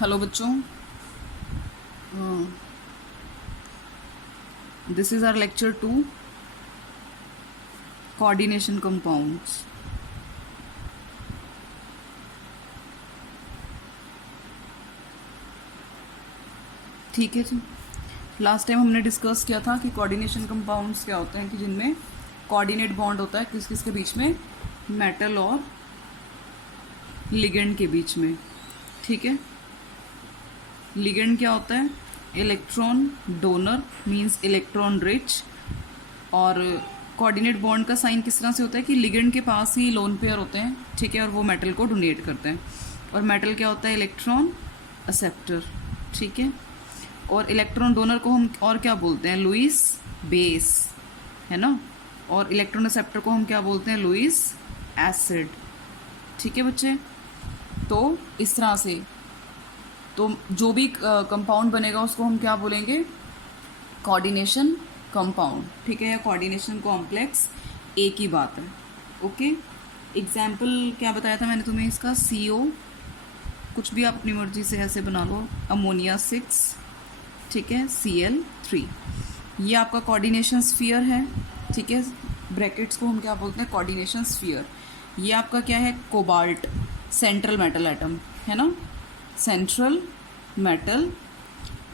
Hello बच्चों, this is our lecture 2 coordination compounds. ठीक है जी। लास्ट टाइम हमने डिस्कस किया था कि कोऑर्डिनेशन कंपाउंड्स क्या होते हैं कि जिनमें कोऑर्डिनेट बॉन्ड होता है किस किस के बीच में, मेटल और लिगेंड के बीच में। ठीक है, लिगेंड क्या होता है? Electron donor means electron rich. और कोऑर्डिनेट बॉन्ड का साइन किस तरह से होता है कि लिगेंड के पास ही लोन पेयर होते हैं, ठीक है, और वो मेटल को डोनेट करते हैं। और मेटल क्या होता है? Electron acceptor. ठीक है, और इलेक्ट्रॉन डोनर को हम और क्या बोलते हैं? लुईस बेस, है ना। और इलेक्ट्रॉन एक्सेप्टर को हम क्या बोलते हैं? Lewis acid. ठीक है बच्चे, तो इस तरह से तो जो भी कंपाउंड बनेगा उसको हम क्या बोलेंगे? Coordination compound. ठीक है, या कोऑर्डिनेशन कॉम्प्लेक्स, एक ही बात है। ओके, एग्जाम्पल क्या बताया था मैंने तुम्हें इसका? CO, कुछ भी आप अपनी मर्जी से ऐसे बना लो, अमोनिया 6, ठीक है, Cl3। ये आपका कोऑर्डिनेशन स्फीयर है। ठीक है, ब्रैकेट्स को हम क्या बोलते हैं? Coordination sphere. ये आपका क्या है? कोबाल्ट, सेंट्रल मेटल एटम, है ना, सेंट्रल मेटल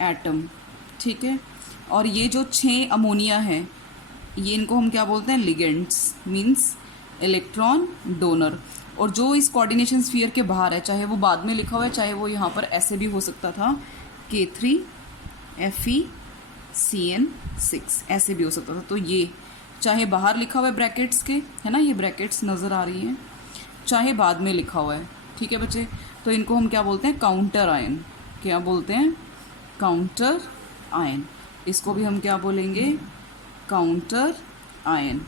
एटम। ठीक है, और ये जो 6 अमोनिया है, ये इनको हम क्या बोलते हैं? Ligands means electron donor. और जो इस कोऑर्डिनेशन स्फीयर के बाहर है, चाहे वो बाद में लिखा हुआ है, चाहे वो यहाँ पर ऐसे भी हो सकता था, K3FeCN6 ऐसे भी हो सकता था। तो ये चाहे बाहर लिखा हुआ है ब्रैकेट्स के, है ना, ये ब्रैकेट्स नज़र आ रही हैं, चाहे बाद में लिखा हुआ है। ठीक है बच्चे, तो इनको हम क्या बोलते हैं? Counter ion. क्या बोलते हैं? Counter ion. इसको भी हम क्या बोलेंगे? Counter ion.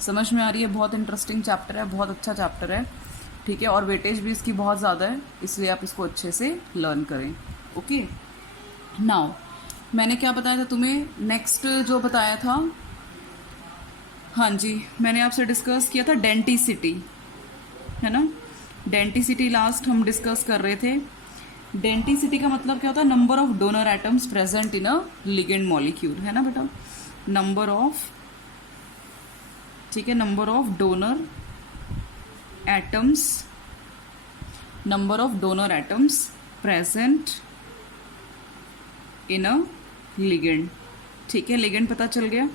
समझ में आ रही है? बहुत इंटरेस्टिंग चैप्टर है, बहुत अच्छा चैप्टर है। ठीक है, और वेटेज भी इसकी बहुत ज़्यादा है, इसलिए आप इसको अच्छे से लर्न करें। ओके, नाउ मैंने क्या बताया था तुम्हें? नेक्स्ट जो बताया था, हाँ जी, मैंने आपसे डिस्कस किया था डेंटिसिटी, है ना। डेंटिसिटी लास्ट हम डिस्कस कर रहे थे। डेंटिसिटी का मतलब क्या होता है? Number of donor atoms present in a ligand molecule, है ना बेटा। नंबर ऑफ, ठीक है, number of donor atoms, number of donor atoms present in a ligand. ठीक है, लिगेंड पता चल गया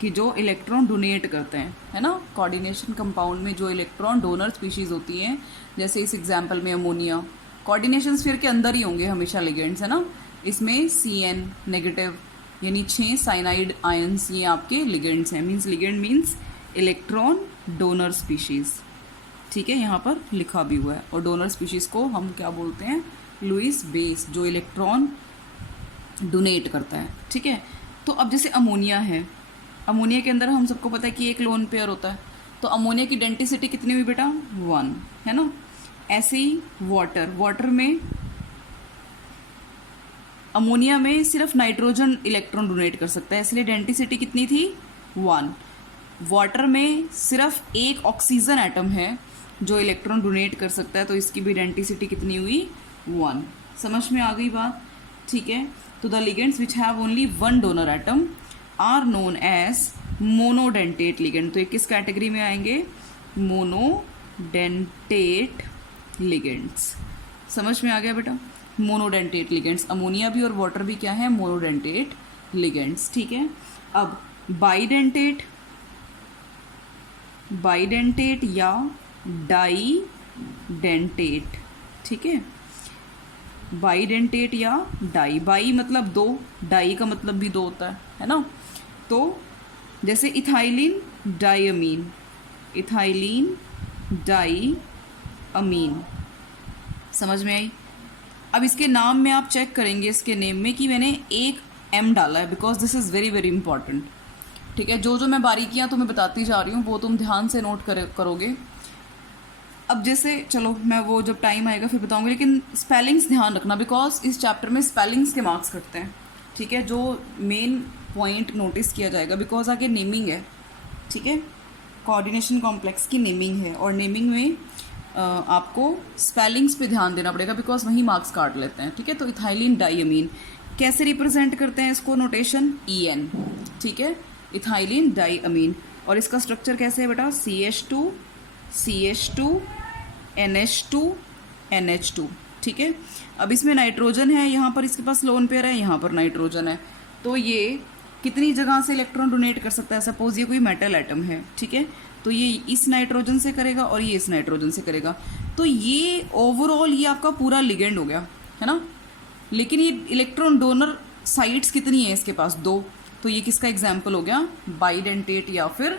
कि जो इलेक्ट्रॉन डोनेट करते हैं, है ना। कोऑर्डिनेशन कंपाउंड में जो इलेक्ट्रॉन डोनर स्पीशीज़ होती हैं, जैसे इस एग्जांपल में अमोनिया, कोऑर्डिनेशन स्फीयर के अंदर ही होंगे हमेशा लिगेंड्स, है ना। इसमें CN नेगेटिव यानी 6 साइनाइड आयंस, ये आपके लिगेंड्स हैं। Means ligand means electron donor species. ठीक है, यहाँ पर लिखा भी हुआ है। और डोनर स्पीशीज़ को हम क्या बोलते हैं? लुईस बेस, जो इलेक्ट्रॉन डोनेट करता है। ठीक है, तो अब जैसे अमोनिया है, अमोनिया के अंदर हम सबको पता है कि एक लोन पेयर होता है। तो अमोनिया की डेंटिसिटी कितनी हुई बेटा? 1, है ना। ऐसे ही वाटर, वाटर में, अमोनिया में सिर्फ नाइट्रोजन इलेक्ट्रॉन डोनेट कर सकता है, इसलिए डेंटिसिटी कितनी थी? 1। वाटर में सिर्फ एक ऑक्सीजन एटम है जो इलेक्ट्रॉन डोनेट कर सकता है, तो इसकी भी डेंटिसिटी कितनी हुई? 1। समझ में आ गई बात? ठीक है, तो the ligands which have only one donor atom are known as monodentate ligand. तो ये किस कैटेगरी में आएंगे? Monodentate ligands. समझ में आ गया बेटा? मोनोडेंटेट लिगेंड्स, अमोनिया भी और वाटर भी क्या है? Monodentate ligands. ठीक है, अब बाइडेंटेट, बाइडेंटेट या डाइडेंटेट। ठीक है, बाइडेंटेट या डाई, बाई मतलब 2, डाई का मतलब भी 2 होता है ना। तो जैसे इथाइलिन डाइअमीन, इथाइलिन डाइअमीन। समझ में आई? अब इसके नाम में आप चेक करेंगे, इसके नेम में, कि मैंने एक M डाला है, because this is very very important. ठीक है, जो जो मैं बारीकियाँ तुम्हें बताती जा रही हूँ वो तुम ध्यान से नोट करोगे। अब जैसे चलो मैं वो जब टाइम आएगा फिर बताऊंगी, लेकिन स्पेलिंग्स ध्यान रखना, बिकॉज इस चैप्टर में स्पेलिंग्स के मार्क्स कटते हैं। ठीक है, जो मेन पॉइंट नोटिस किया जाएगा, बिकॉज आगे नेमिंग है। ठीक है, कोऑर्डिनेशन कॉम्प्लेक्स की नेमिंग है, और नेमिंग में आपको स्पेलिंग्स पे ध्यान देना पड़ेगा बिकॉज वही मार्क्स काट लेते हैं, ठीक है। तो इथाइलिन डाईअमीन कैसे रिप्रेजेंट करते हैं इसको, नोटेशन EN, ठीक है, इथाइलिन डाईअमीन। और इसका स्ट्रक्चर कैसे है बेटा, CH2 CH2 NH2 NH2, ठीक है। अब इसमें नाइट्रोजन है, यहाँ पर इसके पास लोन पेयर है, यहाँ पर नाइट्रोजन है, तो ये कितनी जगह से इलेक्ट्रॉन डोनेट कर सकता है। सपोज ये कोई मेटल एटम है, ठीक है, तो ये इस नाइट्रोजन से करेगा और ये इस नाइट्रोजन से करेगा, तो ये ओवरऑल ये आपका पूरा लिगेंड हो गया, है ना। लेकिन ये इलेक्ट्रॉन डोनर साइट्स कितनी है इसके पास, 2, तो ये किसका एग्जाम्पल हो गया, बाईडेंटेट या फिर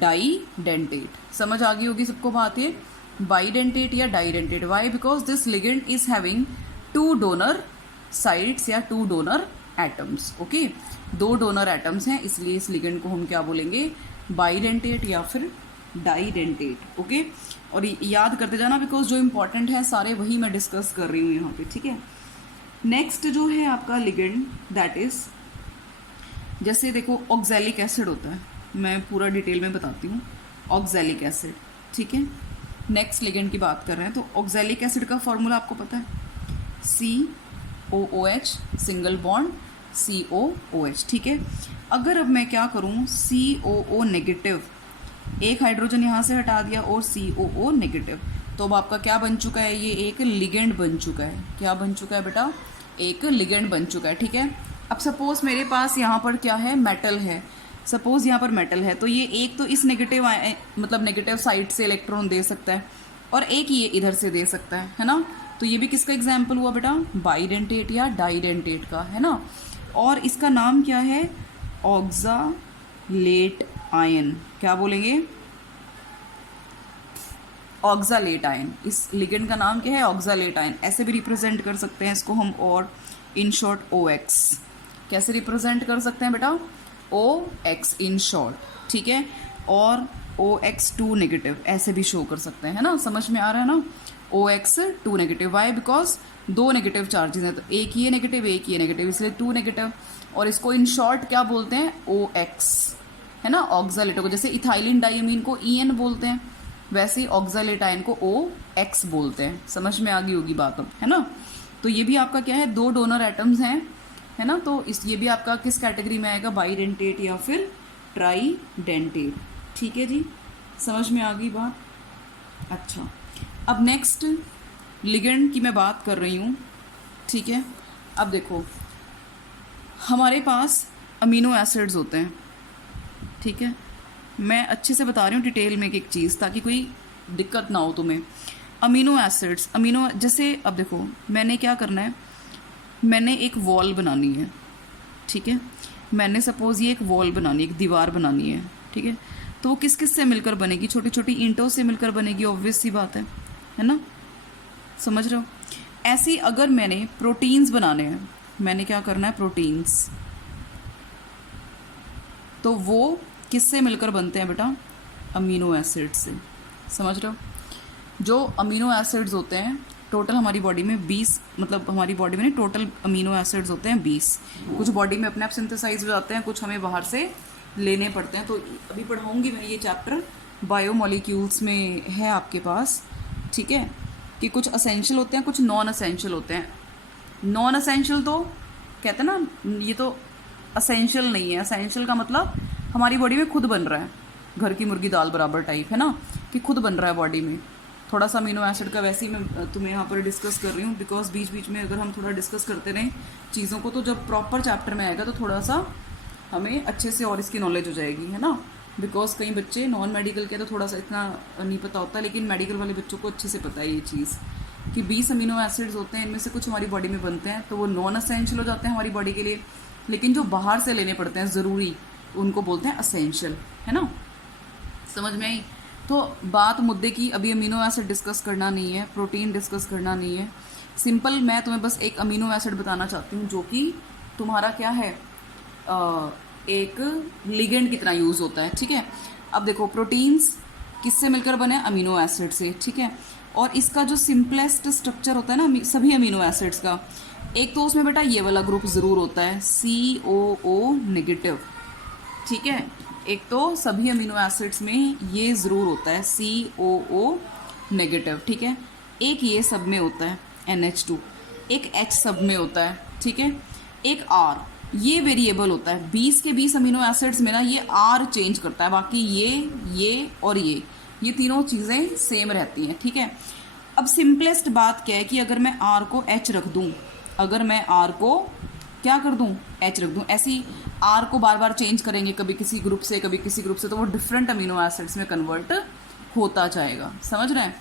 डाईडेंटेट। समझ आ गई होगी सबको बात ये, बाईडेंटेट या didentate. Why, because this ligand is having 2 donor sites या 2 donor atoms, okay, 2 donor atoms हैं, इसलिए इस लिगेंड को हम क्या बोलेंगे, बाईडेंटेट या फिर डाईडेंटेट, ओके। और याद करते जाना बिकॉज जो इंपॉर्टेंट है सारे वही मैं डिस्कस कर रही हूँ यहाँ पे, ठीक है। नेक्स्ट जो है आपका लिगेंड दैट इज, जैसे देखो ऑक्सैलिक एसिड होता है, मैं पूरा डिटेल में बताती हूँ, ऑक्सैलिक एसिड, ठीक है। नेक्स्ट लिगेंड की बात कर रहे हैं, तो ऑक्सैलिक एसिड का फॉर्मूला आपको पता है, COOH सिंगल बॉन्ड COOH, ठीक है। अगर अब मैं क्या करूँ, COO नेगेटिव, एक हाइड्रोजन यहाँ से हटा दिया और COO नेगेटिव, तो अब आपका क्या बन चुका है, ये एक लिगेंड बन चुका है। क्या बन चुका है बेटा, एक लिगेंड बन चुका है, ठीक है। अब सपोज मेरे पास यहाँ पर क्या है, मेटल है, सपोज यहाँ पर मेटल है, तो ये एक तो इस नेगेटिव मतलब नेगेटिव साइड से इलेक्ट्रॉन दे सकता है और एक ये इधर से दे सकता है ना। तो ये भी किसका एग्जाम्पल हुआ बेटा, बाईडेंटेट या डाईडेंटेट का, है ना। और इसका नाम क्या है, ऑक्सालेट आयन, क्या बोलेंगे, ऑक्सालेट आयन। इस लिगेंड का नाम क्या है, ऑक्सालेट आयन। ऐसे भी रिप्रेजेंट कर सकते हैं इसको हम, और इन शॉर्ट OX, कैसे रिप्रेजेंट कर सकते हैं बेटा, OX इन शॉर्ट, ठीक है। और OX2 नेगेटिव ऐसे भी शो कर सकते हैं, है ना, समझ में आ रहा है ना, OX2 negative. Why, because 2 negative charges हैं, तो एक ये नेगेटिव एक ये नेगेटिव, इसलिए 2 नेगेटिव। और इसको इन शॉर्ट क्या बोलते हैं, OX, है ना, ऑक्सालेट को, जैसे इथाइलिन डाईअमीन को EN बोलते हैं, वैसे ही ऑक्सालेट आयन को OX बोलते हैं। समझ में आ गई होगी बात अब, है ना। तो ये भी आपका क्या है, 2 डोनर एटम्स हैं, है ना। तो इस ये भी आपका किस कैटेगरी में आएगा, बाईडेंटेट या फिर ट्राईडेंटेट, ठीक है जी, समझ में आ गई बात। अच्छा, अब नेक्स्ट लिगेंड की मैं बात कर रही हूँ, ठीक है। अब देखो हमारे पास अमीनो एसिड्स होते हैं, ठीक है, मैं अच्छे से बता रही हूँ डिटेल में एक चीज़, ताकि कोई दिक्कत ना हो तुम्हें। अमीनो एसिड्स, अमीनो, जैसे अब देखो मैंने क्या करना है, मैंने एक वॉल बनानी है, ठीक है, मैंने सपोज ये एक वॉल बनानी है, एक दीवार बनानी है, ठीक है। तो वो किस किस से मिलकर बनेगी, छोटी छोटी ईंटों से मिलकर बनेगी, ऑब्वियस सी बात है ना, समझ रहे हो। ऐसे ही अगर मैंने प्रोटीन्स बनाने हैं, मैंने क्या करना है, प्रोटीन्स, तो वो किससे मिलकर बनते हैं बेटा, अमीनो एसिड से, समझ रहे हो। जो अमीनो एसिड्स होते हैं टोटल हमारी बॉडी में 20, मतलब हमारी बॉडी में टोटल अमीनो एसिड्स होते हैं 20। कुछ बॉडी में अपने आप सिंथेसाइज हो जाते हैं, कुछ हमें बाहर से लेने पड़ते हैं। तो अभी पढ़ाऊँगी मैं ये चैप्टर, बायोमोलिक्यूल्स में है आपके पास, ठीक है, कि कुछ असेंशियल होते हैं, कुछ नॉन असेंशियल होते हैं। नॉन असेंशियल तो कहते हैं ना, ये तो असेंशियल नहीं है। असेंशियल का मतलब हमारी बॉडी में खुद बन रहा है, घर की मुर्गी दाल बराबर टाइप, है ना, कि खुद बन रहा है बॉडी में। थोड़ा सा अमीनो एसिड का वैसे ही मैं तुम्हें यहाँ पर डिस्कस कर रही हूँ, बिकॉज बीच बीच में अगर हम थोड़ा डिस्कस करते रहें चीज़ों को, तो जब प्रॉपर चैप्टर में आएगा तो थोड़ा सा हमें अच्छे से और इसकी नॉलेज हो जाएगी, है ना। बिकॉज कई बच्चे नॉन मेडिकल के तो थोड़ा सा इतना नहीं पता होता, लेकिन मेडिकल वाले बच्चों को अच्छे से पता है ये चीज़ कि 20 अमीनो एसिड्स होते हैं, इनमें से कुछ हमारी बॉडी में बनते हैं तो वो नॉन असेंशियल हो जाते हैं हमारी बॉडी के लिए, लेकिन जो बाहर से लेने पड़ते हैं ज़रूरी, उनको बोलते हैं असेंशियल, है ना, समझ में आई। तो बात मुद्दे की अभी अमीनो एसिड डिस्कस करना नहीं है, प्रोटीन डिस्कस करना नहीं है, सिंपल मैं तुम्हें बस एक अमीनो एसिड बताना चाहती हूँ जो कि तुम्हारा क्या है, एक लिगेंड कितना यूज़ होता है, ठीक है। अब देखो प्रोटीन्स किससे मिलकर बने, अमीनो एसिड से, ठीक है। और इसका जो सिंपलेस्ट स्ट्रक्चर होता है ना सभी अमीनो एसिड्स का, एक तो उसमें बेटा ये वाला ग्रुप ज़रूर होता है, COO नेगेटिव, ठीक है। एक तो सभी अमीनो एसिड्स में ये ज़रूर होता है COO नेगेटिव, ठीक है। एक ये सब में होता है NH2, एक H सब में होता है, ठीक है। एक R, ये वेरिएबल होता है 20 के 20 अमीनो एसिड्स में ना ये R चेंज करता है, बाकी ये और ये तीनों चीज़ें सेम रहती हैं, ठीक है। अब सिंपलेस्ट बात क्या है कि अगर मैं R को H रख दूँ, अगर मैं R को क्या कर दूँ, H रख दूँ, ऐसी R को बार बार चेंज करेंगे, कभी किसी ग्रुप से कभी किसी ग्रुप से, तो वो डिफरेंट अमीनो एसिड्स में कन्वर्ट होता जाएगा, समझ रहे हैं।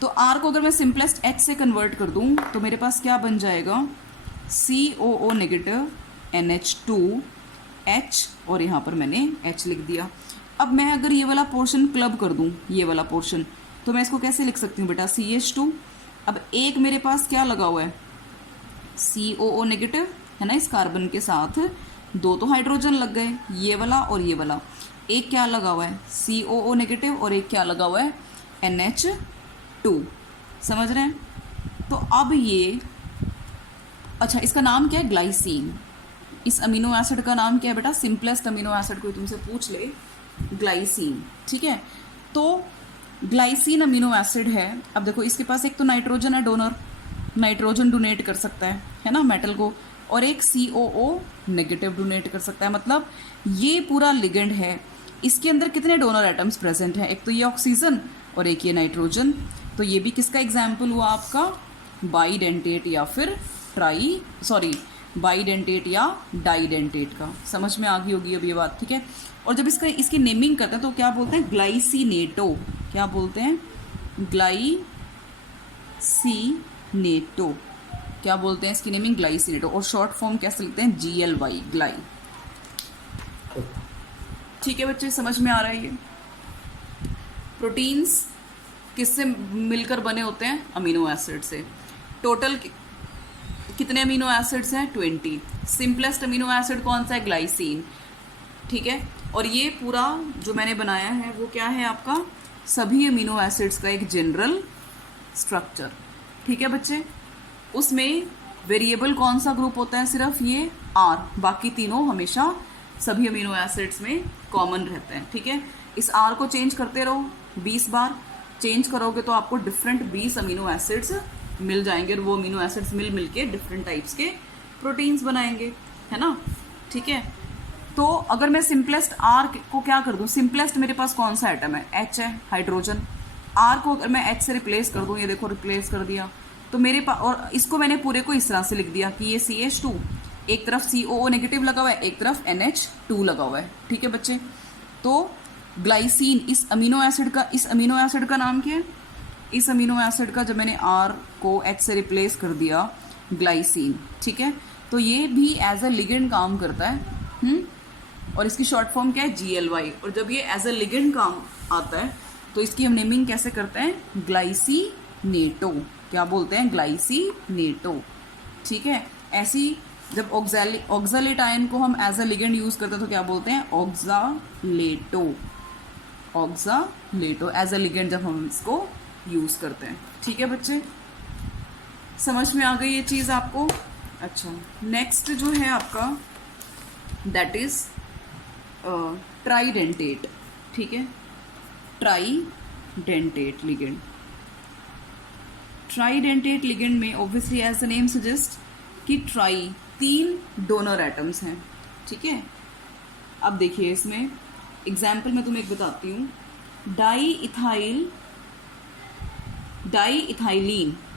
तो R को अगर मैं सिंपलेस्ट H से कन्वर्ट कर दूँ तो मेरे पास क्या बन जाएगा, COO नेगेटिव NH2 H, और यहाँ पर मैंने H लिख दिया। अब मैं अगर ये वाला पोर्शन क्लब कर दूँ, ये वाला पोर्शन, तो मैं इसको कैसे लिख सकती हूँ बेटा, CH2। अब एक मेरे पास क्या लगा हुआ है, COO नेगेटिव है ना, इस कार्बन के साथ दो तो हाइड्रोजन लग गए, ये वाला और ये वाला। एक क्या लगा हुआ है, COO नेगेटिव, और एक क्या लगा हुआ है, NH2, समझ रहे हैं। तो अब ये, अच्छा इसका नाम क्या है, ग्लाइसिन। इस अमीनो एसिड का नाम क्या है बेटा, सिंपलेस्ट अमीनो एसिड कोई तुमसे पूछ ले, ग्लाइसिन, ठीक है। तो ग्लाइसिन अमीनो एसिड है। अब देखो इसके पास एक तो नाइट्रोजन है, डोनर, नाइट्रोजन डोनेट कर सकता है ना मेटल को, और एक COO नेगेटिव डोनेट कर सकता है। मतलब ये पूरा लिगेंड है, इसके अंदर कितने डोनर एटम्स प्रेजेंट हैं, एक तो ये ऑक्सीजन और एक ये नाइट्रोजन। तो ये भी किसका एग्जाम्पल हुआ आपका, बाइडेंटेट या फिर बाइडेंटेट या डाइडेंटेट का। समझ में आ गई होगी अब ये बात, ठीक है। और जब इसकी नेमिंग करते हैं तो क्या बोलते हैं, ग्लाइसिनेटो, क्या बोलते हैं, ग्लाइसिनेटो, क्या बोलते हैं इसकी नेमिंग, ग्लाइसिनेटो। और शॉर्ट फॉर्म कैसे लिखते हैं, GLY, ग्लाई। ठीक है बच्चे, समझ में आ रहा है ये। प्रोटीन्स किससे मिलकर बने होते हैं, अमीनो एसिड से। टोटल कितने अमीनो एसिड्स हैं, 20। सिंपलेस्ट अमीनो एसिड कौन सा है, ग्लाइसिन, ठीक है। और ये पूरा जो मैंने बनाया है वो क्या है आपका, सभी अमीनो एसिड्स का एक जनरल स्ट्रक्चर, ठीक है बच्चे। उसमें वेरिएबल कौन सा ग्रुप होता है, सिर्फ ये R, बाकी तीनों हमेशा सभी अमीनो एसिड्स में कॉमन रहते हैं, ठीक है। इस R को चेंज करते रहो, 20 बार चेंज करोगे तो आपको डिफरेंट 20 अमीनो एसिड्स मिल जाएंगे, और वो अमीनो एसिड्स मिल के डिफरेंट टाइप्स के प्रोटीन्स बनाएंगे, है ना, ठीक है। तो अगर मैं सिंपलेस्ट R को क्या कर दूं, सिंपलेस्ट मेरे पास कौन सा एटम है, H है, हाइड्रोजन। R को अगर मैं H से रिप्लेस कर दूं, ये देखो रिप्लेस कर दिया, तो मेरे पास, और इसको मैंने पूरे को इस तरह से लिख दिया कि ये CH2, एक तरफ COO नेगेटिव लगा हुआ है, एक तरफ NH2 लगा हुआ है, ठीक है बच्चे। तो ग्लाइसिन, इस अमीनो एसिड का नाम क्या है, इस अमीनो एसिड का जब मैंने R को H से रिप्लेस कर दिया, ग्लाइसिन, ठीक है। तो ये भी एज अ लिगेंड काम करता है, और इसकी शॉर्ट फॉर्म क्या है, GLY। और जब ये एज अ लिगेंड काम आता है तो इसकी हम नेमिंग कैसे करते हैं, ग्लाइसिनेटो, क्या बोलते हैं, ग्लाइसिनेटो, ठीक है। ऐसी जब ऑक्सालेट आयन को हम एज अ लिगेंड यूज करते हैं तो क्या बोलते हैं, ऑक्सालेटो एज अ लिगेंड जब हम इसको यूज करते हैं, ठीक है बच्चे। समझ में आ गई ये चीज़ आपको। अच्छा, नेक्स्ट जो है आपका दैट इज ट्राइडेंटेट, ठीक है, ट्राइडेंटेट लिगेंड। ट्राइडेंटेट लिगेंड में obviously as the name suggest कि ट्राई, 3 डोनर एटम्स हैं, ठीक है। अब देखिए इसमें एग्जाम्पल मैं तुम्हें एक बताती हूँ, डाईइथाइलीन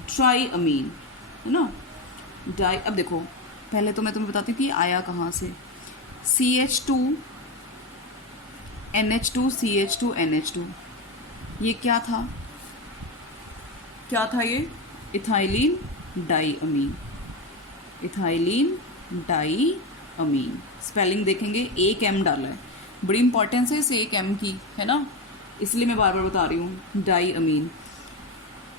ट्राईअमीन, है ना, अब देखो पहले तो मैं तुम्हें बताती हूँ कि आया कहाँ से, CH2 NH2 CH2 NH2, ये क्या था ये, इथाइलीन डाईअमीन। स्पेलिंग देखेंगे, एक M डाला है, बड़ी इंपॉर्टेंस है इस एक M की, है ना, इसलिए मैं बार बार बता रही हूँ, डाईअमीन।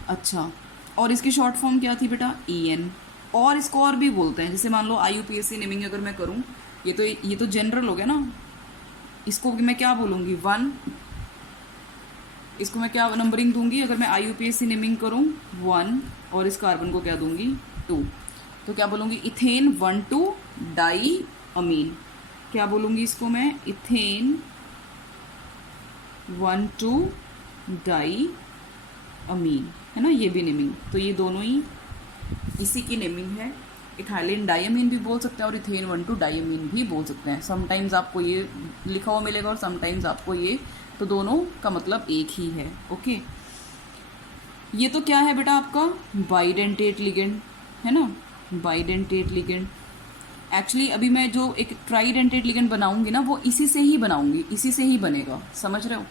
अच्छा, और इसकी शॉर्ट फॉर्म क्या थी बेटा, EN। और इसको और भी बोलते हैं, जैसे मान लो IUPAC नेमिंग अगर मैं करूँ, ये तो जनरल हो गया ना, इसको मैं क्या बोलूँगी, 1, इसको मैं क्या नंबरिंग दूंगी, अगर मैं IUPAC नेमिंग करूँ 1, और इस कार्बन को क्या दूंगी 2, तो क्या बोलूँगी, इथेन 1,2 डाईअमीन। क्या बोलूँगी इसको मैं, इथेन 1,2 डाईअमीन, अमीन, है ना, ये भी नेमिंग, तो ये दोनों ही इसी की नेमिंग है। इथाइलिन डायमीन भी बोल सकते हैं और इथेन 1,2 डायमीन भी बोल सकते हैं। समटाइम्स आपको ये लिखा हुआ मिलेगा और समटाइम्स आपको ये, तो दोनों का मतलब एक ही है। ओके, ये तो क्या है बेटा आपका बाइडेंटेट लिगेंड, है ना, बाइडेंटेट लिगेंड। एक्चुअली अभी मैं जो एक ट्राइडेंटेट लिगेंड बनाऊंगी ना, वो इसी से ही बनाऊंगी, इसी से ही बनेगा, समझ रहे हो।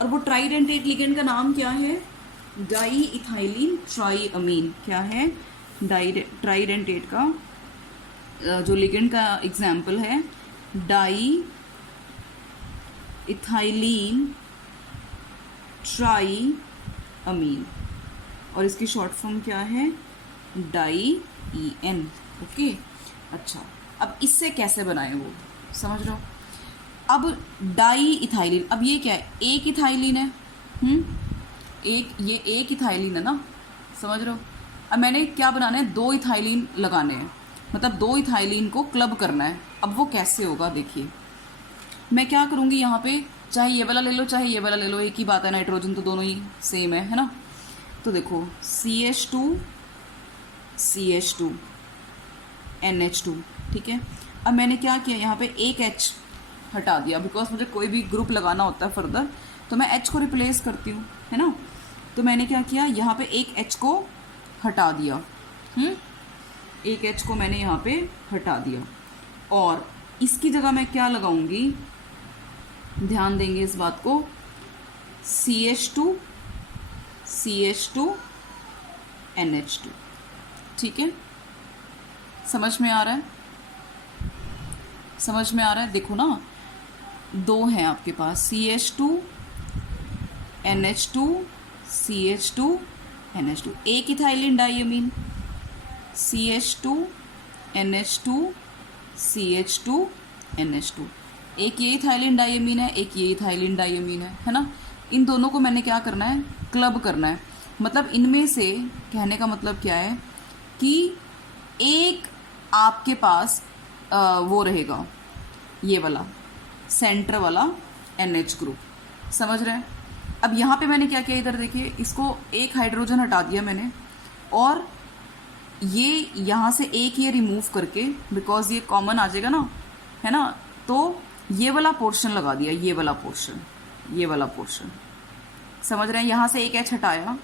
और वो ट्राइडेंटेट लिगेंड का नाम क्या है, डाई इथाइलिन ट्राईअमीन। क्या है, ट्राइडेंटेट का जो लिगेंड का एग्जाम्पल है डाई इथाइलिन ट्राईअमीन, और इसकी शॉर्ट फॉर्म क्या है, डाई EN। ओके, अच्छा, अब इससे कैसे बनाए वो समझ लो। अब डाई इथाइलिन, अब ये क्या है, एक इथाइलिन है, ये एक इथाइलिन है ना, समझ रहे हो। अब मैंने क्या बनाना है, दो इथाइलिन लगाने हैं, मतलब दो इथाइलिन को क्लब करना है। अब वो कैसे होगा, देखिए मैं क्या करूँगी, यहाँ पे चाहे ये वाला ले लो चाहे ये वाला ले लो, एक ही बात है, नाइट्रोजन तो दोनों ही सेम है ना। तो देखो CH2 NH2, ठीक है। अब मैंने क्या किया, यहाँ पे एक H हटा दिया, बिकॉज मुझे कोई भी ग्रुप लगाना होता है फर्दर, तो मैं H को रिप्लेस करती हूँ, है ना। तो मैंने क्या किया, यहाँ पे एक H को हटा दिया, एक H को मैंने यहाँ पे हटा दिया, और इसकी जगह मैं क्या लगाऊंगी, ध्यान देंगे इस बात को, CH2 NH2, ठीक है। समझ में आ रहा है, समझ में आ रहा है। देखो ना, दो हैं आपके पास, CH2 NH2 CH2 NH2, एक ethylene डाइअमीन, CH2 NH2 CH2 NH2, एक ये इथाइलिन डाइअमीन है, एक ये इथाइलिन डाइअमीन है ना। इन दोनों को मैंने क्या करना है, क्लब करना है। मतलब इनमें से, कहने का मतलब क्या है कि एक आपके पास वो रहेगा, ये वाला सेंटर वाला NH ग्रुप, समझ रहे हैं। अब यहाँ पे मैंने क्या किया, इधर देखिए, इसको एक हाइड्रोजन हटा दिया मैंने, और ये यहाँ से एक ये रिमूव करके, बिकॉज ये कॉमन आ जाएगा ना, है ना, तो ये वाला पोर्शन लगा दिया, ये वाला पोर्शन, समझ रहे हैं। यहाँ से एक H हटाया,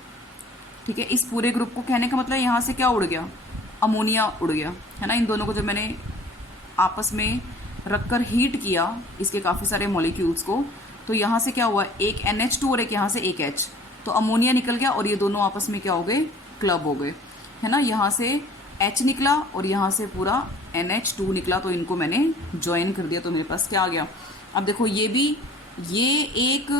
ठीक है। इस पूरे ग्रुप को, कहने का मतलब यहाँ से क्या उड़ गया, अमोनिया उड़ गया, है ना। इन दोनों को जब मैंने आपस में रखकर हीट किया, इसके काफ़ी सारे मॉलिक्यूल्स को, तो यहाँ से क्या हुआ, एक NH2 और एक यहाँ से एक H, तो अमोनिया निकल गया, और ये दोनों आपस में क्या हो गए, क्लब हो गए, है ना। यहाँ से H निकला और यहाँ से पूरा NH2 निकला, तो इनको मैंने ज्वाइन कर दिया, तो मेरे पास क्या आ गया। अब देखो ये भी, ये एक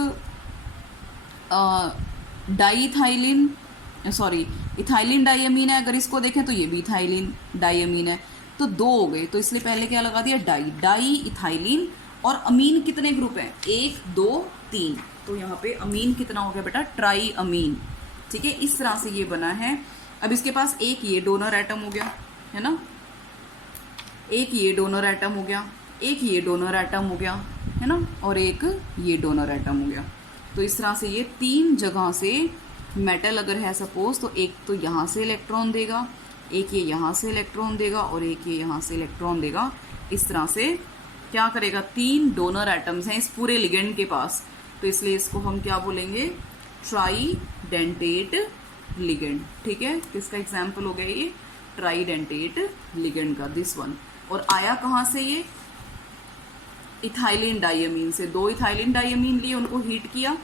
इथाइलिन डाइअमीन है, अगर इसको देखें तो ये भी इथाइलिन डाइअमीन है, तो दो हो गए, तो इसलिए पहले क्या लगा दिया, डाई इथाइलिन। और अमीन कितने ग्रुप हैं, 1 2 3, तो यहाँ पे अमीन कितना हो गया बेटा, ट्राई अमीन, ठीक है। इस तरह से ये बना है। अब इसके पास एक ये डोनर एटम हो गया, है ना, एक ये डोनर एटम हो गया, एक ये डोनर एटम हो गया, है ना, और एक ये डोनर एटम हो गया। तो इस तरह से ये 3 जगह से मेटल अगर है सपोज, तो एक तो यहाँ से इलेक्ट्रॉन देगा, एक ये यहाँ से इलेक्ट्रॉन देगा, और एक ये यहाँ से इलेक्ट्रॉन देगा। इस तरह से क्या करेगा, 3 डोनर एटम्स हैं इस पूरे लिगेंड के पास, तो इसलिए इसको हम क्या बोलेंगे, ट्राईडेंटेट लिगेंड, ठीक है। किसका एग्जाम्पल हो गया ये, ट्राईडेंटेट लिगेंड का, दिस वन। और आया कहाँ से ये, इथाइलिन डाइअमीन से। 2 इथाइलिन डाइअमीन लिए, उनको हीट किया,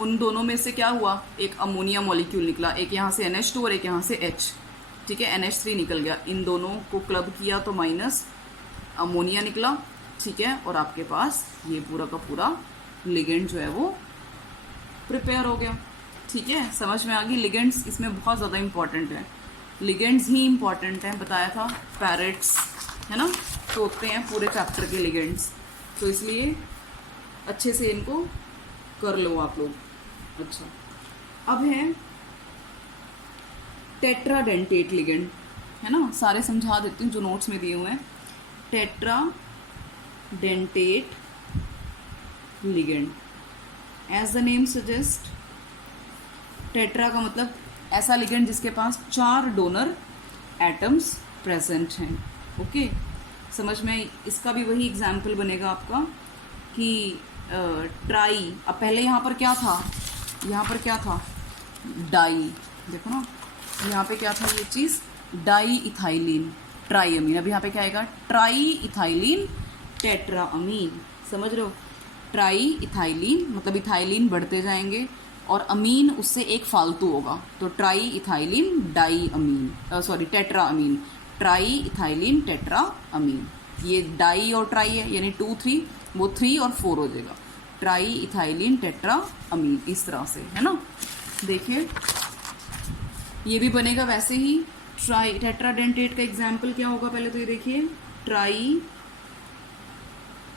उन दोनों में से क्या हुआ, एक अमोनिया मॉलिक्यूल निकला, एक यहाँ से NH2 और एक यहाँ से H, ठीक है, NH3 निकल गया। इन दोनों को क्लब किया तो माइनस अमोनिया निकला, ठीक है, और आपके पास ये पूरा का पूरा लिगेंड जो है वो प्रिपेयर हो गया, ठीक है। समझ में आ गई। लिगेंड्स इसमें बहुत ज़्यादा इंपॉर्टेंट है, लिगेंड्स ही इंपॉर्टेंट हैं, बताया था, पैरेट्स, है ना, तो होते हैं पूरे चैप्टर के लिगेंड्स, तो इसलिए अच्छे से इनको कर लो आप लोग। अच्छा, अब है टेट्राडेंटेट लिगेंड, है ना, सारे समझा देती हूँ जो नोट्स में दिए हुए हैं। Tetradentate ligand, as the name suggest, tetra का मतलब ऐसा लिगेंड जिसके पास 4 डोनर एटम्स प्रेजेंट हैं। ओके, समझ में? इसका भी वही एग्जाम्पल बनेगा आपका कि ट्राई, अब पहले यहाँ पर क्या था, यहाँ पर क्या था, डाई, देखो ना यहाँ पे क्या था, ये चीज़ डाई इथाइलिन ट्राईअमीन। अब यहाँ पे क्या आएगा, ट्राई इथाइलिन टेट्राअमीन। समझ रहे हो? ट्राई इथाइलिन मतलब इथाइलिन बढ़ते जाएंगे और अमीन उससे एक फालतू होगा, तो ट्राई इथाइलिन डाई अमीन, सॉरी टेट्राअमीन, ट्राई इथाइलिन टेट्राअमीन। ये डाई और ट्राई है यानी 2 3, वो 3 और 4 हो जाएगा, ट्राई इथाइलिन टेट्राअमीन, इस तरह से, है ना। देखिए ये भी बनेगा वैसे ही। ट्राई टेट्राडेंटेट का एग्जाम्पल क्या होगा, पहले तो ये देखिए, ट्राई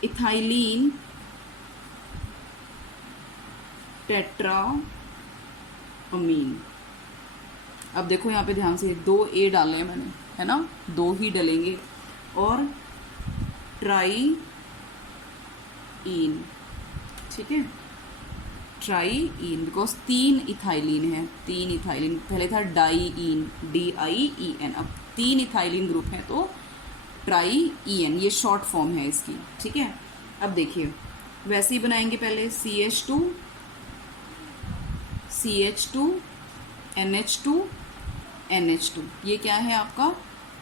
इथाइलिन टेट्राअमीन। अब देखो यहाँ पे ध्यान से 2 ए डाले हैं मैंने, है ना, 2 ही डलेंगे, और ट्राई इन, ठीक है, ट्राई इन, बिकॉज 3 इथाइलिन है, 3 इथाइलिन, पहले था डाई इन, DIEN, अब 3 इथाइलिन ग्रुप है तो ट्राई EN, ये शॉर्ट फॉर्म है इसकी, ठीक है। अब देखिए वैसे ही बनाएंगे, पहले CH2 NH2 NH2, ये क्या है आपका,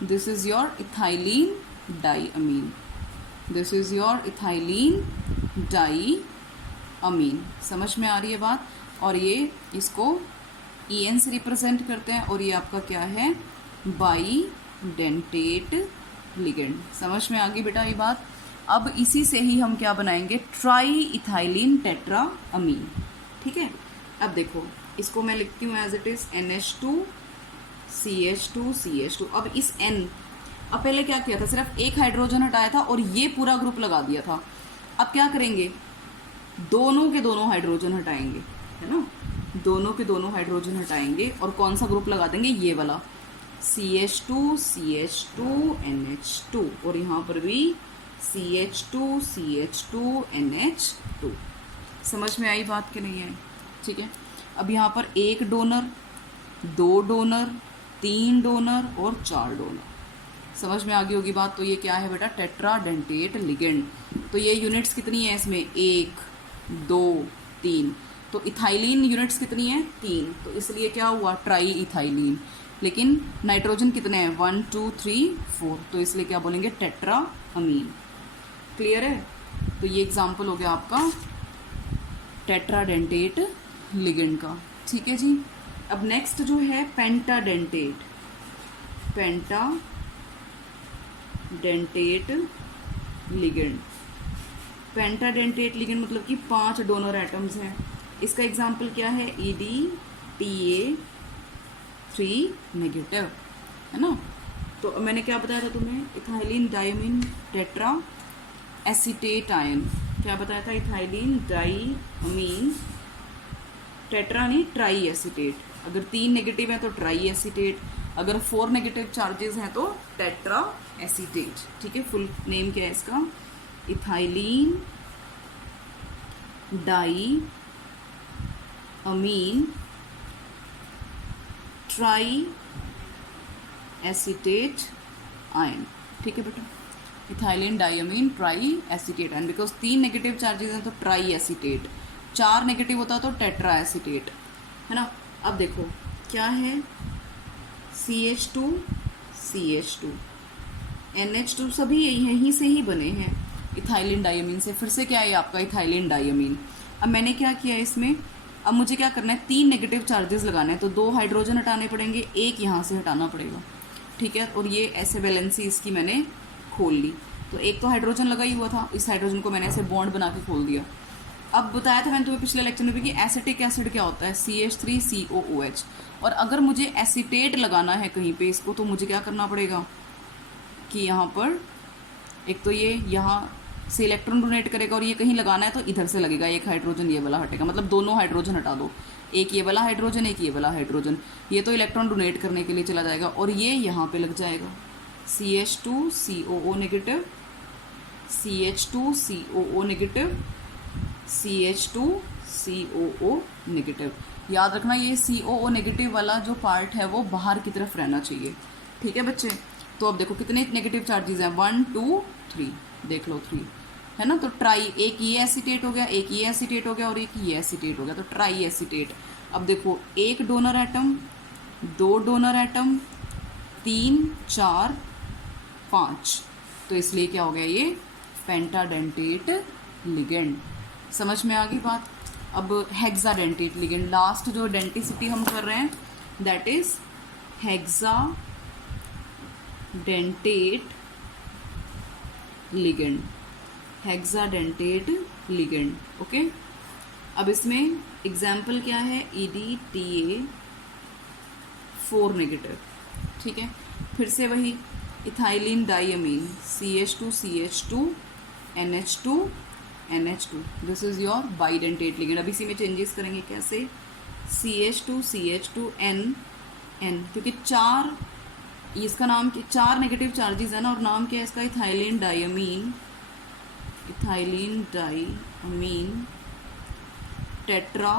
this is your ethylene diamine, this is your ethylene diamine. समझ में आ रही है बात? और ये इसको EN से रिप्रेजेंट करते हैं, और ये आपका क्या है, बाईडेंटेट लिगेंड। समझ में आ गई बेटा ये बात? अब इसी से ही हम क्या बनाएंगे, ट्राई इथाइलिन टेट्राअमीन, ठीक है। अब देखो इसको मैं लिखती हूँ as it is NH2 CH2। अब इस N, अब पहले क्या किया था, सिर्फ एक हाइड्रोजन हटाया था और ये पूरा ग्रुप लगा दिया था। अब क्या करेंगे, दोनों के दोनों हाइड्रोजन हटाएंगे, है ना, दोनों के दोनों हाइड्रोजन हटाएंगे और कौन सा ग्रुप लगा देंगे, ये वाला CH2 NH2, और यहाँ पर भी CH2 NH2। समझ में आई बात कि नहीं आई? ठीक है। अब यहाँ पर 1 डोनर, 2 डोनर, 3 डोनर और 4 डोनर। समझ में आ गई होगी बात? तो ये क्या है बेटा, टेट्राडेंटेट लिगेंड। तो ये यूनिट्स कितनी है इसमें, 1 2 3, तो इथाइलिन यूनिट्स कितनी है, 3, तो इसलिए क्या हुआ, ट्राई इथाइलिन। लेकिन नाइट्रोजन कितने हैं, 1 2 3 4, तो इसलिए क्या बोलेंगे, टेट्राअमीन। क्लियर है? तो ये एग्जाम्पल हो गया आपका टेट्राडेंटेट लिगेंड का। ठीक है जी। अब नेक्स्ट जो है पेंटाडेंटेट, पेंटाडेंटेट लिगेंड। पेंटाडेंटेट लिगेंड मतलब कि 5 डोनर एटम्स हैं। इसका एग्जाम्पल क्या है, EDTA3 नेगेटिव, है ना। तो मैंने क्या बताया था तुम्हें, ethylene diamine tetra acetate ion. क्या बताया था, इथाइलिन डाईअमीन टेट्रा नहीं, ट्राई एसीटेट। अगर 3 नेगेटिव है तो ट्राई एसीटेट, अगर 4 नेगेटिव चार्जेस हैं तो टेट्रा एसीटेट। ठीक है। फुल नेम क्या है इसका, ethylene diamine tri acetate ion. ठीक है बेटा, ethylene diamine tri acetate ion, because 3 negative charges हैं तो ट्राई एसीटेट, 4 नेगेटिव होता तो टेट्रा एसीटेट, है ना। अब देखो क्या है, CH2 NH2 सभी यहीं से ही बने हैं, इथाइलिन डाईअमीन से। फिर से क्या है आपका, इथाइलिन डाईअमीन। अब मैंने क्या किया इसमें, अब मुझे क्या करना है, 3 नेगेटिव चार्जेस लगाने हैं, तो 2 हाइड्रोजन हटाने पड़ेंगे, 1 यहाँ से हटाना पड़ेगा। ठीक है। और ये ऐसे वैलेंसी इसकी मैंने खोल ली, तो एक तो हाइड्रोजन लगा ही हुआ था, इस हाइड्रोजन को मैंने ऐसे बॉन्ड बना के खोल दिया। अब बताया था मैंने तुम्हें पिछले लेक्चर में भी कि एसिटिक एसिड क्या होता है, CH3COOH। और अगर मुझे एसीटेट लगाना है कहीं पे इसको, तो मुझे क्या करना पड़ेगा कि यहाँ पर एक तो ये यहाँ से इलेक्ट्रॉन डोनेट करेगा, और ये कहीं लगाना है तो इधर से लगेगा, एक हाइड्रोजन ये वाला हटेगा, मतलब दोनों हाइड्रोजन हटा दो, एक ये वाला हाइड्रोजन, एक ये वाला हाइड्रोजन, ये तो इलेक्ट्रॉन डोनेट करने के लिए चला जाएगा, और ये यहाँ पे लग जाएगा, CH2COO negative, CH2COO negative, CH2COO negative. याद रखना ये COO नेगेटिव वाला जो पार्ट है वो बाहर की तरफ रहना चाहिए, ठीक है बच्चे। तो अब देखो कितने नेगेटिव चार्जेस हैं, 1 2 3, देख लो 3 है ना। तो ट्राई, एक ये एसीटेट हो गया, एक ये एसीटेट हो गया और एक ये एसीटेट हो गया, तो ट्राई एसीटेट। अब देखो एक डोनर एटम, दो डोनर एटम, 3 4 5, तो इसलिए क्या हो गया ये पेंटाडेंटेट लिगेंड। समझ में आ गई बात। अब हेक्साडेंटेट लिगेंड, लास्ट जो डेंटिसिटी हम कर रहे हैं that is hexadentate ligand, hexadentate ligand, okay. अब इसमें एग्जाम्पल क्या है, EDTA 4 नेगेटिव, ठीक है। फिर से वही ethylene diamine, CH2CH2 NH2 NH2, this is your bidentate ligand. अब इसी में चेंजेस करेंगे, कैसे, CH2CH2N, क्योंकि 4, इसका नाम 4 नेगेटिव चार्जेस है ना, और नाम क्या है इसका, ethylene diamine, ethylene diamine tetra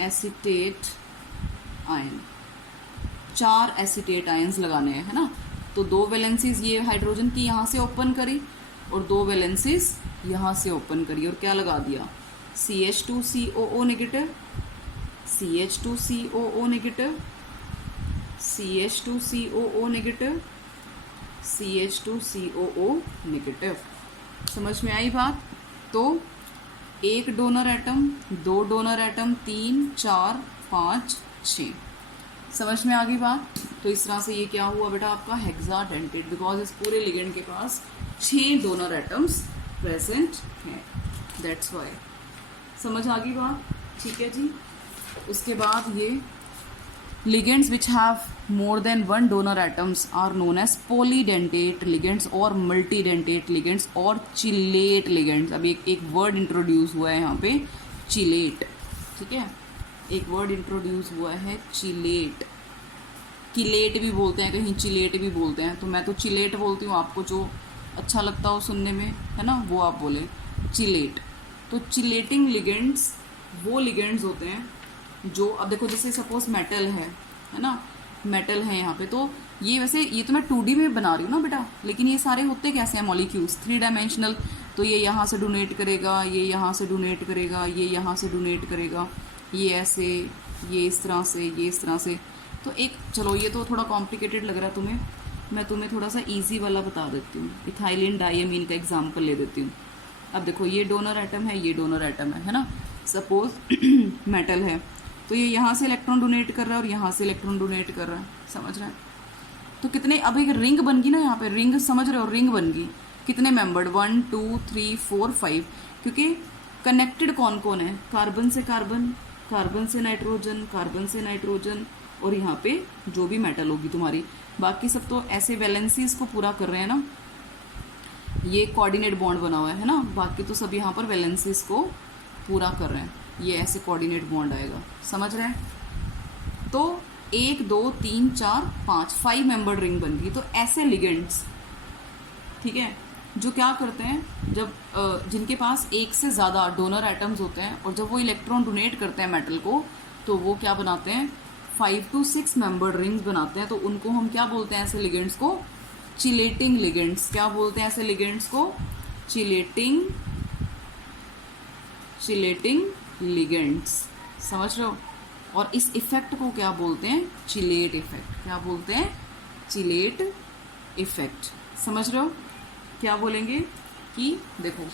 acetate ion, 4 acetate ions लगाने हैं, है ना। तो 2 वैलेंसीज ये हाइड्रोजन की यहाँ से ओपन करी और 2 वैलेंसीज यहाँ से ओपन करी और क्या लगा दिया, CH2COO negative, CH2COO negative, CH2COO negative, CH2COO negative. समझ में आई बात। तो एक डोनर एटम, 2 डोनर एटम, 3 4 5 6, समझ में आ गई बात। तो इस तरह से ये क्या हुआ बेटा आपका हेक्साडेंटेट, बिकॉज इस पूरे लिगेंड के पास 6 डोनर एटम्स प्रेजेंट हैं, दैट्स वाई। समझ आ गई बात, ठीक है जी। उसके बाद ये ligands which have more than 1 donor atoms are known as polydentate ligands और multidentate ligands और chilate ligands। अब एक वर्ड इंट्रोड्यूस हुआ है यहाँ पे, चिलेट, ठीक है। एक वर्ड इंट्रोड्यूस हुआ है चिलेट, किलेट भी बोलते हैं, कहीं चिलेट भी बोलते हैं, तो मैं तो चिलेट बोलती हूँ, आपको जो अच्छा लगता हो सुनने में, है ना, वो आप बोले चिलेट। तो चिलेटिंग लिगेंड्स वो लिगेंड्स होते हैं जो, अब देखो जैसे सपोज मेटल है ना, मेटल है यहाँ पे, तो ये वैसे ये तो मैं 2D में बना रही हूँ ना बेटा, लेकिन ये सारे होते कैसे हैं, मॉलिक्यूल्स 3 डायमेंशनल। तो ये यहाँ से डोनेट करेगा, ये यहाँ से डोनेट करेगा, ये यहाँ से डोनेट करेगा, ये ऐसे, ये इस तरह से, ये इस तरह से। तो एक, चलो ये तो थोड़ा कॉम्प्लिकेटेड लग रहा है तुम्हें, मैं तुम्हें थोड़ा सा ईजी वाला बता देती हूँ, इथाइलिन डाइअमीन का एग्जाम्पल ले देती हूँ। अब देखो ये डोनर एटम है, ये डोनर एटम है ना, सपोज मेटल है, तो ये यहाँ से इलेक्ट्रॉन डोनेट कर रहा है और यहाँ से इलेक्ट्रॉन डोनेट कर रहा है, समझ रहे हैं। तो कितने, अब एक रिंग बन गई ना यहाँ पे, रिंग समझ रहे हो, रिंग बन गई, कितने मेंबर्ड, 1 2 3 4 5, क्योंकि कनेक्टेड कौन कौन है, कार्बन से कार्बन, कार्बन से नाइट्रोजन, कार्बन से नाइट्रोजन, और यहाँ पे जो भी मेटल होगी तुम्हारी, बाकी सब तो ऐसे वैलेंसीज को पूरा कर रहे हैं ना, ये कोऑर्डिनेट बॉन्ड बना हुआ है ना, बाकी तो सब यहाँ पर वैलेंसीज को पूरा कर रहे हैं, ये ऐसे कोऑर्डिनेट बॉन्ड आएगा, समझ रहे हैं। तो 1 2 3 4 5 मेंबर्ड रिंग बन गई। तो ऐसे लिगेंड्स, ठीक है, जो क्या करते हैं, जब जिनके पास एक से ज़्यादा डोनर एटम्स होते हैं और जब वो इलेक्ट्रॉन डोनेट करते हैं मेटल को, तो वो क्या बनाते हैं, 5 to 6 मेंबर्ड रिंग्स बनाते हैं। तो उनको हम क्या बोलते हैं, ऐसे लिगेंड्स को चिलेटिंग लिगेंड्स। क्या बोलते हैं ऐसे लिगेंड्स को, चिलेटिंग लिगेंड्स, समझ रहे हो। और इस इफेक्ट को क्या बोलते हैं, चिलेट इफेक्ट। क्या बोलते हैं, चिलेट इफेक्ट, समझ रहे हो। क्या बोलेंगे कि देखो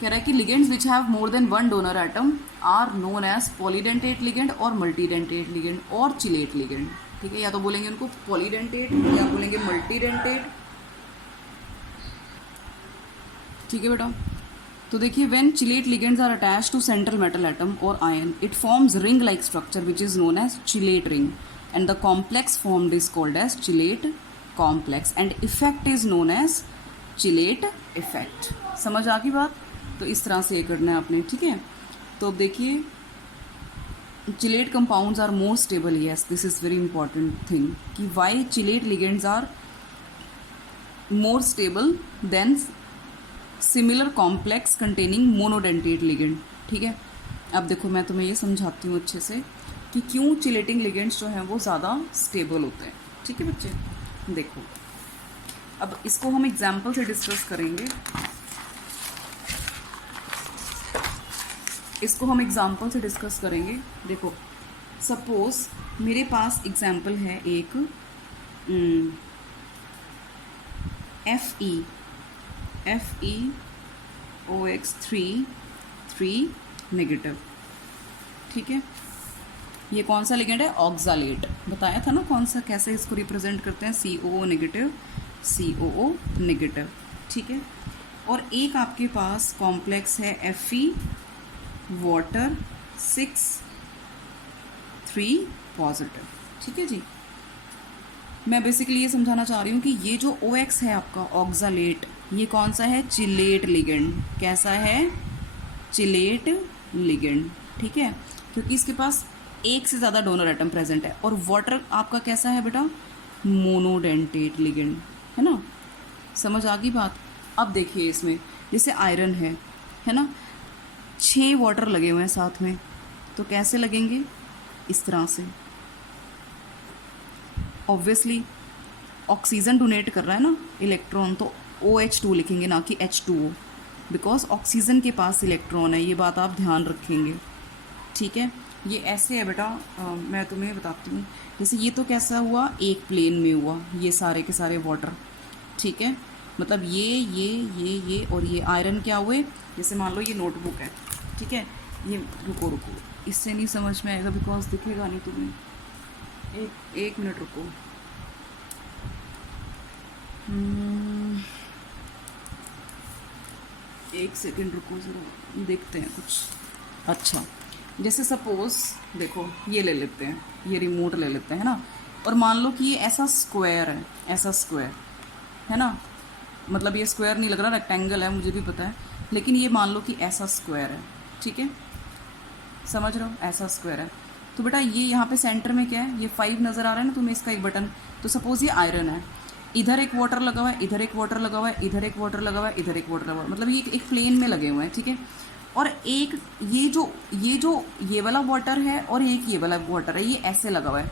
कह रहा है कि ligands which have more than 1 donor atom are known as polydentate ligand और मल्टीडेंटेट लिगेंड और चिलेट लिगेंड, ठीक है। या तो बोलेंगे उनको पॉलीडेंटेट या बोलेंगे मल्टीडेंटेट, ठीक है बेटा। तो देखिए, when chelate ligands are attached to central metal atom और ion, it forms ring like structure which is known as chelate ring and the complex formed is called as chelate complex and effect is known as chelate effect. समझ आ गई बात। तो इस तरह से ये करना है आपने, ठीक है। तो अब देखिए, chelate compounds are more stable, yes this is very important thing, कि why chelate ligands are more stable than similar complex containing monodentate ligand. ठीक है। अब देखो मैं तुम्हें ये समझाती हूँ अच्छे से कि क्यों चिलेटिंग लिगेंड्स जो हैं वो ज़्यादा स्टेबल होते हैं। ठीक है बच्चे, देखो अब इसको हम एग्जाम्पल से डिस्कस करेंगे। इसको हम एग्जाम्पल से डिस्कस करेंगे। देखो सपोज मेरे पास एग्जाम्पल है एक FeOX3 नेगेटिव। ठीक है, ये कौन सा लिगेंड है? ऑक्सालेट। बताया था ना कौन सा, कैसे इसको रिप्रेजेंट करते हैं, COO नेगेटिव, COO नेगेटिव। ठीक है, और एक आपके पास कॉम्प्लेक्स है Fe वाटर 6,3 पॉजिटिव। ठीक है जी, मैं बेसिकली ये समझाना चाह रही हूँ कि ये जो OX है आपका ऑक्सालेट, ये कौन सा है? Chelate ligand. कैसा है? Chelate ligand. ठीक है, क्योंकि इसके पास एक से ज़्यादा डोनर एटम प्रेजेंट है। और वाटर आपका कैसा है बेटा? मोनोडेंटेट लिगेंड, है ना। समझ आ गई बात। अब देखिए इसमें जैसे आयरन है ना, 6 वाटर लगे हुए हैं साथ में, तो कैसे लगेंगे? इस तरह से। ऑब्वियसली ऑक्सीजन डोनेट कर रहा है ना इलेक्ट्रॉन, तो OH2 लिखेंगे ना कि H2O, बिकॉज ऑक्सीजन के पास इलेक्ट्रॉन है। ये बात आप ध्यान रखेंगे। ठीक है, ये ऐसे है बेटा, मैं तुम्हें बताती हूँ। जैसे ये तो कैसा हुआ? एक प्लेन में हुआ, ये सारे के सारे वाटर। ठीक है, मतलब ये और ये आयरन क्या हुए? जैसे मान लो ये नोटबुक है, ठीक है, ये रुको, इससे नहीं समझ में आएगा बिकॉज दिखेगा नहीं तुम्हें। एक मिनट रुको। एक सेकंड रुको, ज़रा देखते हैं कुछ। अच्छा, जैसे सपोज देखो ये ले लेते हैं, ये रिमोट ले लेते हैं ना, और मान लो कि ये ऐसा स्क्वायर है, ऐसा स्क्वायर है ना, मतलब ये स्क्वायर नहीं लग रहा, रेक्टेंगल है, मुझे भी पता है, लेकिन ये मान लो कि ऐसा स्क्वायर है। ठीक है, समझ रहे हो? ऐसा स्क्वायर है। तो बेटा ये यहाँ पे सेंटर में क्या है? ये 5 नज़र आ रहा है ना तुम्हें, इसका एक बटन। तो सपोज ये आयरन है, इधर एक वाटर लगा हुआ है, इधर एक वाटर लगा हुआ है, इधर एक वाटर लगा हुआ है, इधर एक वाटर लगा हुआ है, मतलब ये एक प्लेन में लगे हुए हैं। ठीक है, और एक ये वाला वाटर है और एक ये वाला वाटर है, ये ऐसे लगा हुआ है,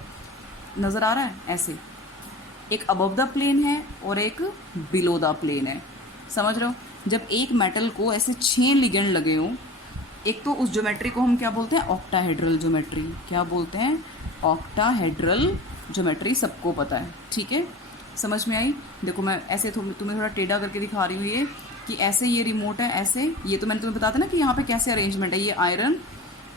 नज़र आ रहा है ऐसे। एक अबव द प्लेन है और एक बिलो द प्लेन है। समझ रहे हो? जब एक मेटल को ऐसे 6 लिगेंड लगे हों, एक तो उस ज्योमेट्री को हम क्या बोलते हैं? Octahedral geometry. क्या बोलते हैं? ऑक्टाहेड्रल ज्योमेट्री, सबको पता है। ठीक है, समझ में आई? देखो मैं ऐसे तुम्हें थोड़ा टेढ़ा करके दिखा रही हूँ, ये कि ऐसे ये रिमोट है, ऐसे ये तो मैंने तुम्हें बताया था ना कि यहाँ पे कैसे अरेंजमेंट है। ये आयरन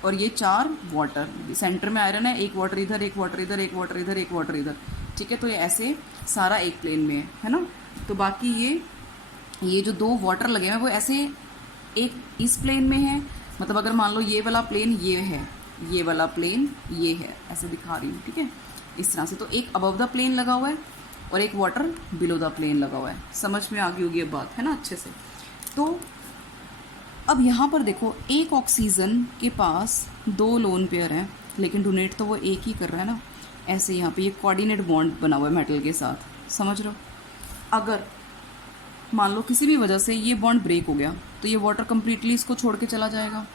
और ये 4 वाटर, सेंटर में आयरन है, एक वाटर इधर, एक वाटर इधर, एक वाटर इधर, एक वाटर इधर। ठीक है, तो ये ऐसे सारा एक प्लेन में है ना। तो बाकी ये जो 2 वाटर लगे हैं वो ऐसे एक इस प्लेन में है, मतलब अगर मान लो ये वाला प्लेन ये है, ये वाला प्लेन ये है, ऐसे दिखा रही हूँ। ठीक है, इस तरह से। तो एक अबव द प्लेन लगा हुआ है और एक वाटर बिलो द प्लेन लगा हुआ है। समझ में आ गई होगी ये बात, है ना, अच्छे से। तो अब यहाँ पर देखो, एक ऑक्सीजन के पास 2 लोन पेयर हैं, लेकिन डोनेट तो वो एक ही कर रहा है ना। ऐसे यहाँ पे ये कोऑर्डिनेट बॉन्ड बना हुआ है मेटल के साथ। समझ रहे हो? अगर मान लो किसी भी वजह से ये बॉन्ड ब्रेक हो गया, तो ये वाटर कम्प्लीटली इसको छोड़ के चला जाएगा।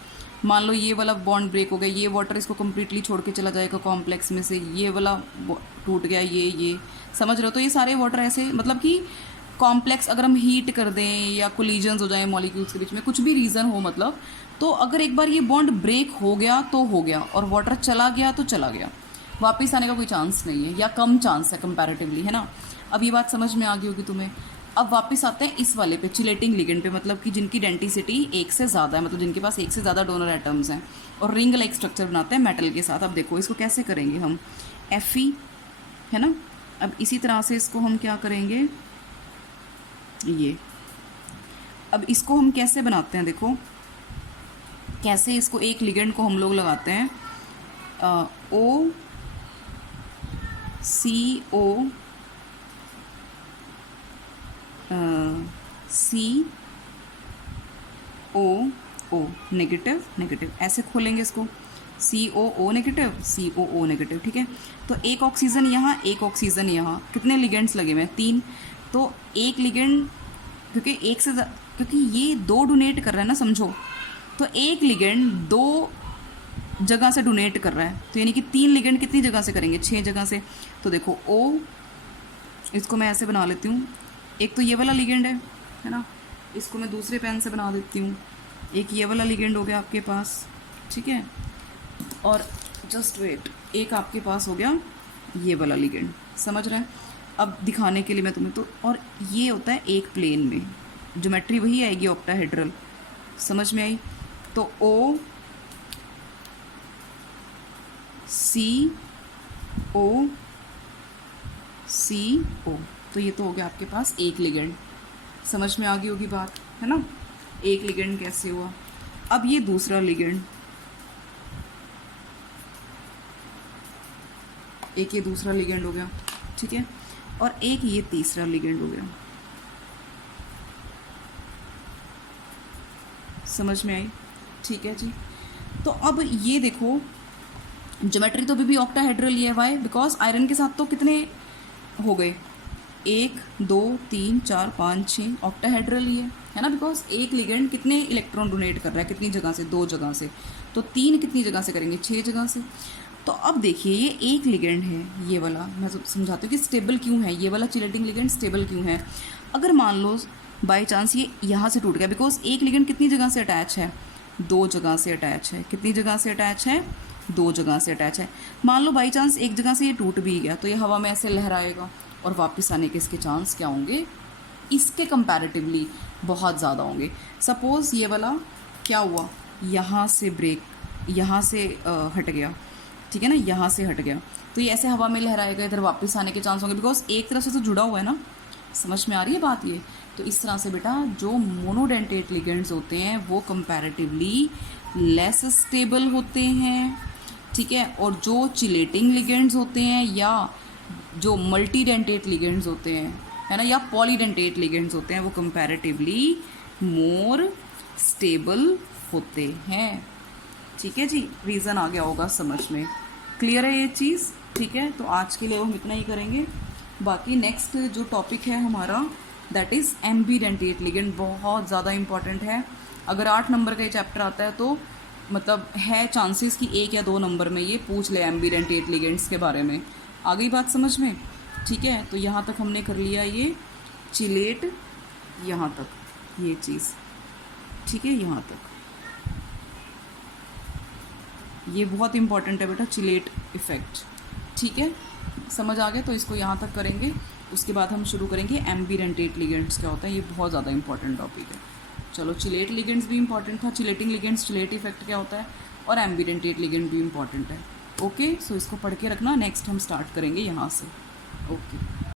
मान लो ये वाला बॉन्ड ब्रेक हो गया, ये वाटर इसको कम्प्लीटली छोड़ के चला जाएगा कॉम्प्लेक्स में से, ये वाला टूट गया, ये समझ रहे हो? तो ये सारे वाटर ऐसे, मतलब कि कॉम्प्लेक्स अगर हम हीट कर दें या कोलिजन्स हो जाए मॉलिक्यूल्स के बीच में, कुछ भी रीज़न हो, मतलब तो अगर एक बार ये बॉन्ड ब्रेक हो गया तो हो गया, और वाटर चला गया तो चला गया, वापस आने का कोई चांस नहीं है, या कम चांस है कंपैरेटिवली, है ना। अब ये बात समझ में आ गई होगी तुम्हें। अब वापस आते हैं इस वाले पे, चिलेटिंग लिगेंड पे, मतलब कि जिनकी डेंसिटी 1 से ज़्यादा है, मतलब जिनके पास 1 से ज़्यादा डोनर एटम्स हैं और रिंग लाइक स्ट्रक्चर बनाते हैं मेटल के साथ। अब देखो इसको कैसे करेंगे हम, Fe है ना। अब इसी तरह से इसको हम क्या करेंगे, ये अब इसको हम कैसे बनाते हैं, देखो कैसे इसको एक लिगेंड को हम लोग लगाते हैं, CO COO नेगेटिव, ऐसे खोलेंगे इसको, COO नेगेटिव। ठीक है, तो एक ऑक्सीजन यहाँ, एक ऑक्सीजन यहाँ, कितने लिगेंड्स लगे हुए हैं? 3। तो एक लिगेंड, क्योंकि ये 2 डोनेट कर रहा है ना, समझो, तो तो एक लिगेंड 2 जगह से डोनेट कर रहा है, तो यानी कि 3 लिगेंड कितनी जगह से करेंगे, 6 जगह से। तो देखो O, इसको मैं ऐसे बना लेती हूँ, एक तो ये वाला लिगेंड है ना, इसको मैं दूसरे पेन से बना देती हूँ। एक ये वाला लिगेंड हो गया आपके पास, ठीक है, और जस्ट वेट, एक आपके पास हो गया ये वाला लिगेंड, समझ रहे हैं। अब दिखाने के लिए मैं तुम्हें, तो और ये होता है एक प्लेन में, ज्योमेट्री वही आएगी ऑक्टाहेड्रल, समझ में आई। तो O C O C O, तो ये तो हो गया आपके पास एक लिगेंड, समझ में आ गई होगी बात, है ना। एक लिगेंड कैसे हुआ। अब ये दूसरा लिगेंड, एक ये दूसरा लिगेंड हो गया, ठीक है, और एक ये तीसरा लिगेंड हो गया, समझ में आई, ठीक है जी। तो अब ये देखो ज्योमेट्री तो भी ऑक्टाहेड्रल ही है, वाई, बिकॉज आयरन के साथ तो कितने हो गए, 1 2 3 4 5 6 ऑक्टाहेड्रल ही है ना, बिकॉज एक लिगेंड कितने इलेक्ट्रॉन डोनेट कर रहा है, कितनी जगह से, 2 जगह से, तो 3 कितनी जगह से करेंगे, 6 जगह से। तो अब देखिए ये एक लिगेंड है, ये वाला मैं समझाती हूँ कि स्टेबल क्यों है, ये वाला चिलेटिंग लिगेंड स्टेबल क्यों है। अगर मान लो बाई चांस ये यहाँ से टूट गया, बिकॉज एक लिगेंड कितनी जगह से अटैच है, 2 जगह से अटैच है, कितनी जगह से अटैच है, 2 जगह से अटैच है। मान लो बाई चांस एक जगह से ये टूट भी गया, तो ये हवा में ऐसे लहराएगा और वापस आने के इसके चांस क्या होंगे, इसके कंपैरेटिवली बहुत ज़्यादा होंगे। सपोज़ ये वाला क्या हुआ, यहाँ से ब्रेक, यहाँ से हट गया, ठीक है ना, यहाँ से हट गया, तो ये ऐसे हवा में लहराएगा, इधर वापस आने के चांस होंगे, बिकॉज एक तरफ से तो जुड़ा हुआ है ना, समझ में आ रही है बात ये। तो इस तरह से बेटा जो मोनोडेंटेट लिगेंड्स होते हैं वो कंपैरेटिवली लेस स्टेबल होते हैं, ठीक है, और जो चिलेटिंग लिगेंड्स होते हैं या जो मल्टीडेंटेट लिगेंड्स होते हैं, है ना, या पॉलीडेंटेट लिगेंड्स होते हैं, वो कंपैरेटिवली मोर स्टेबल होते हैं, ठीक है जी। रीज़न आ गया होगा समझ में, क्लियर है ये चीज़, ठीक है। तो आज के लिए हम इतना ही करेंगे, बाकी नेक्स्ट जो टॉपिक है हमारा दैट इज़ एम्बीडेंटेट लिगेंड, बहुत ज़्यादा इंपॉर्टेंट है। अगर 8 नंबर का ये चैप्टर आता है तो मतलब है चांसेस कि 1 या 2 नंबर में ये पूछ ले एम्बीडेंटेट लिगेंड्स के बारे में। आ गई बात समझ में, ठीक है। तो यहाँ तक हमने कर लिया ये चिलेट, यहाँ तक ये चीज़, ठीक है, यहाँ तक ये बहुत इंपॉर्टेंट है बेटा, चिलेट इफ़ेक्ट, ठीक है, समझ आ गया। तो इसको यहाँ तक करेंगे, उसके बाद हम शुरू करेंगे एम्बीडेंटेट लिगेंड्स क्या होता है, ये बहुत ज़्यादा इंपॉर्टेंट टॉपिक है। चलो चिलेट लिगेंड्स भी इंपॉर्टेंट था, चिलेटिंग लिगेंड्स, चिलेट इफेक्ट क्या होता है, और एम्बीडेंटेट लिगेंड भी इंपॉर्टेंट है। ओके, सो इसको पढ़ के रखना, नेक्स्ट हम स्टार्ट करेंगे यहाँ से। ओके।